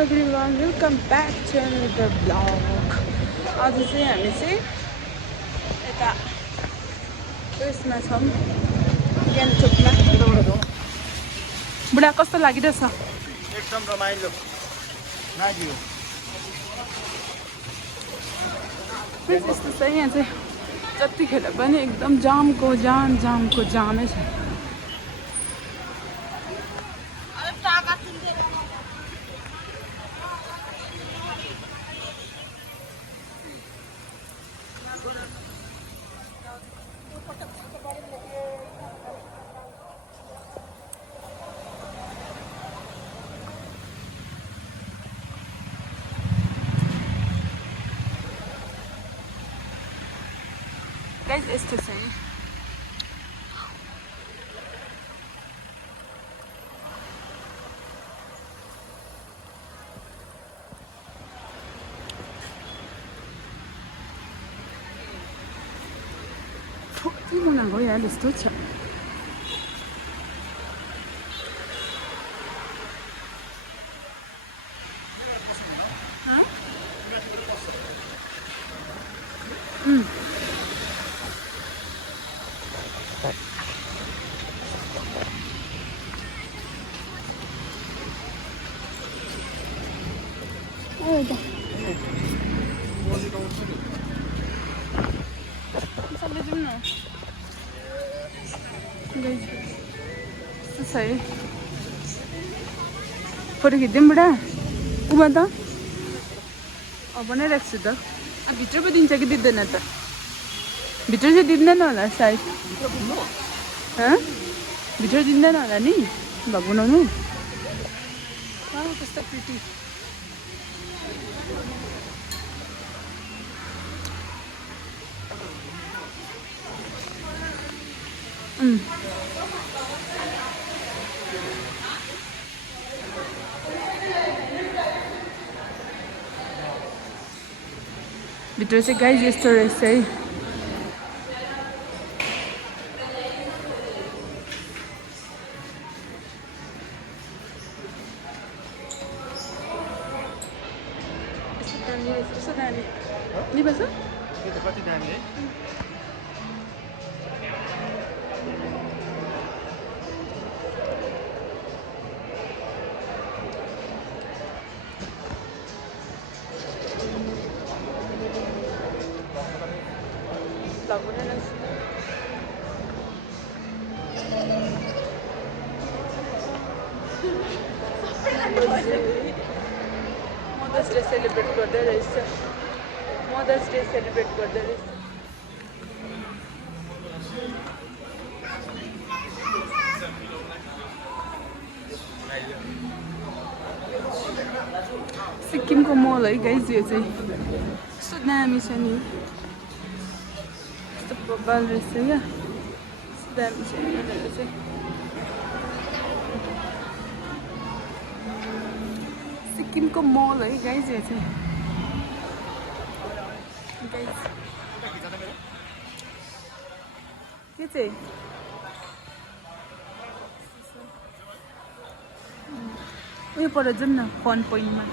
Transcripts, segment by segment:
everyone, welcome back to another vlog. आज चाहिँ हामी चाहिँ यता उयसमा छौँ गान्तोकमा। बुढा कस्तो लागिरहेछ? एकदम रमाइलो लाग्यो। यस्तो छ यहाँ चाहिँ जतिखेर पनि एकदम जामको जामै छ। Guys, यस्तो छ है। कति मुना गइहाल्यो यस्तो छ। सबले जाउँ न। यस्तो छ है। फोटो खिच्दिउँ बुढा? उमा त बनाइरहेको छु त। भित्र पो दिन्छ कि दिँदैन त? भित्र चाहिँ दिँदैन होला सायद। भित्र दिँदैन होला नि भग बनाउनु। कस्तो प्रिटी। भित्र चाहिँ गाइज यस्तो रहेछ है। यस्तो दामी नि बस कति दामी है। मदर्स डे सेलिब्रेट गर्दै रहेछ। मदर्स डे सेलिब्रेट गर्दै रहेछ। सिक्किमको मल है गाइज यो चाहिँ। कस्तो दामी छ नि। यस्तो बबाल रहेछ क्या। कस्तो दामी छ यहाँनिर चाहिँ। सिक्किमको मल है गाइज यो चाहिँ। के चाहिँ उयो पर जाउँ न फन पोइन्टमा।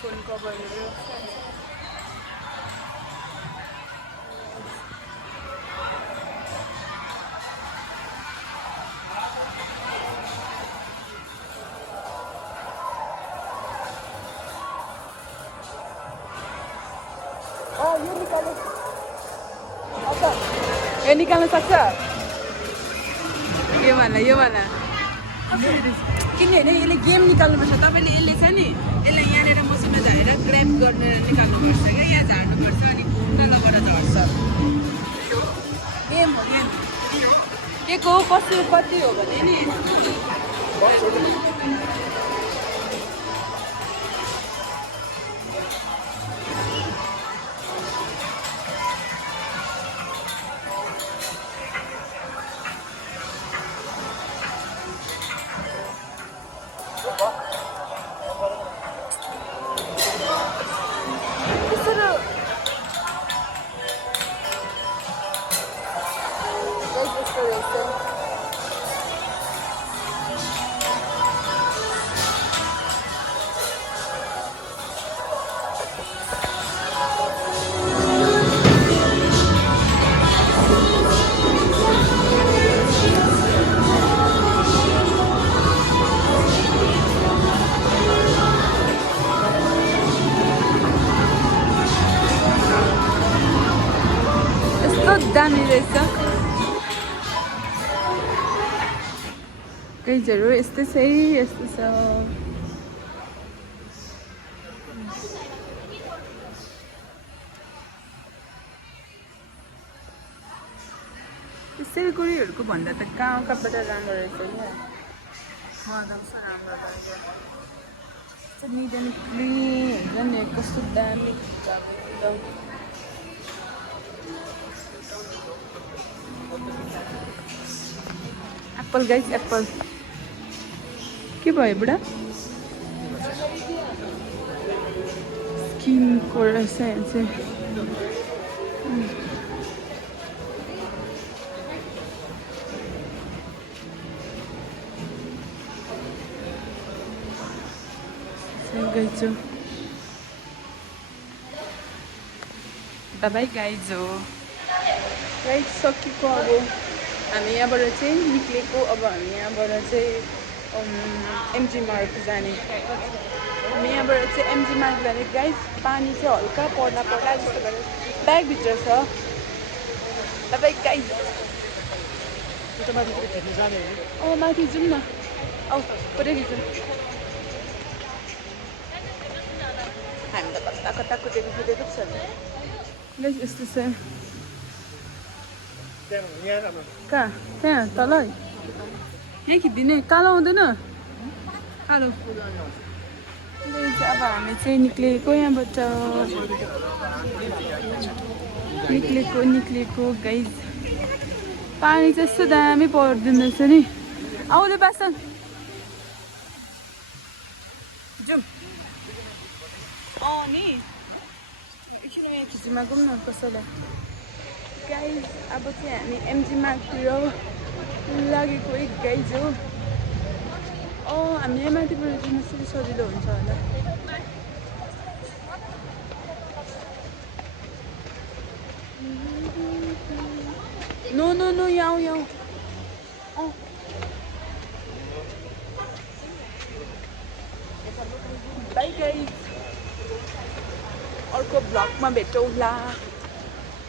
फोन कभरहरू यो निकाल्न सक्छ? यो वाला किन होइन यसले गेम निकाल्नुपर्छ। तपाईँले यसले छ नि यसलाई यहाँनिर मसिनो झारेर ग्राब गरेर निकाल्नुपर्छ क्या। यहाँ झार्नुपर्छ अनि तलबाट झर्छ। गेम हो यहाँ के को कति हो भने नि गाइजहरू यस्तै छ है, यस्तो छ। सिलगढीहरूको भन्दा त कहाँ कहाँबाट राम्रो रहेछ क्या। निट एन्ड क्लिन हुन्छ नि, कस्तो दामी एप्पल गाइज, एप्पल के भयो बुढा? स्किनको रहेछ चाहिँ। बाबाई गाइज हो गाइज सकेको। अब हामी यहाँबाट चाहिँ निक्लेको। अब हामी यहाँबाट चाहिँ एमजी मार्ग जाने। हामी यहाँबाट चाहिँ एमजी मार्ग जाने गाइज। पानी चाहिँ हल्का पर्ला जस्तो गरेर ब्यागभित्र छ। बाबाई गाइज माथि जाउँ न। फोटो खिचौँ। हामी त कता कता कुदेको छ गाइस। यस्तो छ। कहाँ? त्यहाँ तल यहीँ खिच्दिने। कालो आउँदैन? कालो। अब हामी चाहिँ निक्लेको यहाँबाट। निक्लेको गाइस। पानी चाहिँ यस्तो दामी परिदिँदो रहेछ नि। आउले बासन जाउँ। नि एकछिन यहाँ खिचीमा जाउँ न कसैलाई। गाइज अब चाहिँ हामी एमजी मार्गतिर लागेको एक गाइज हो। हामी यहाँ माथिबाट जानु सजिलो हुन्छ होला। नो यहाँ बाई गाइज। अर्को ब्लगमा भेटौँला।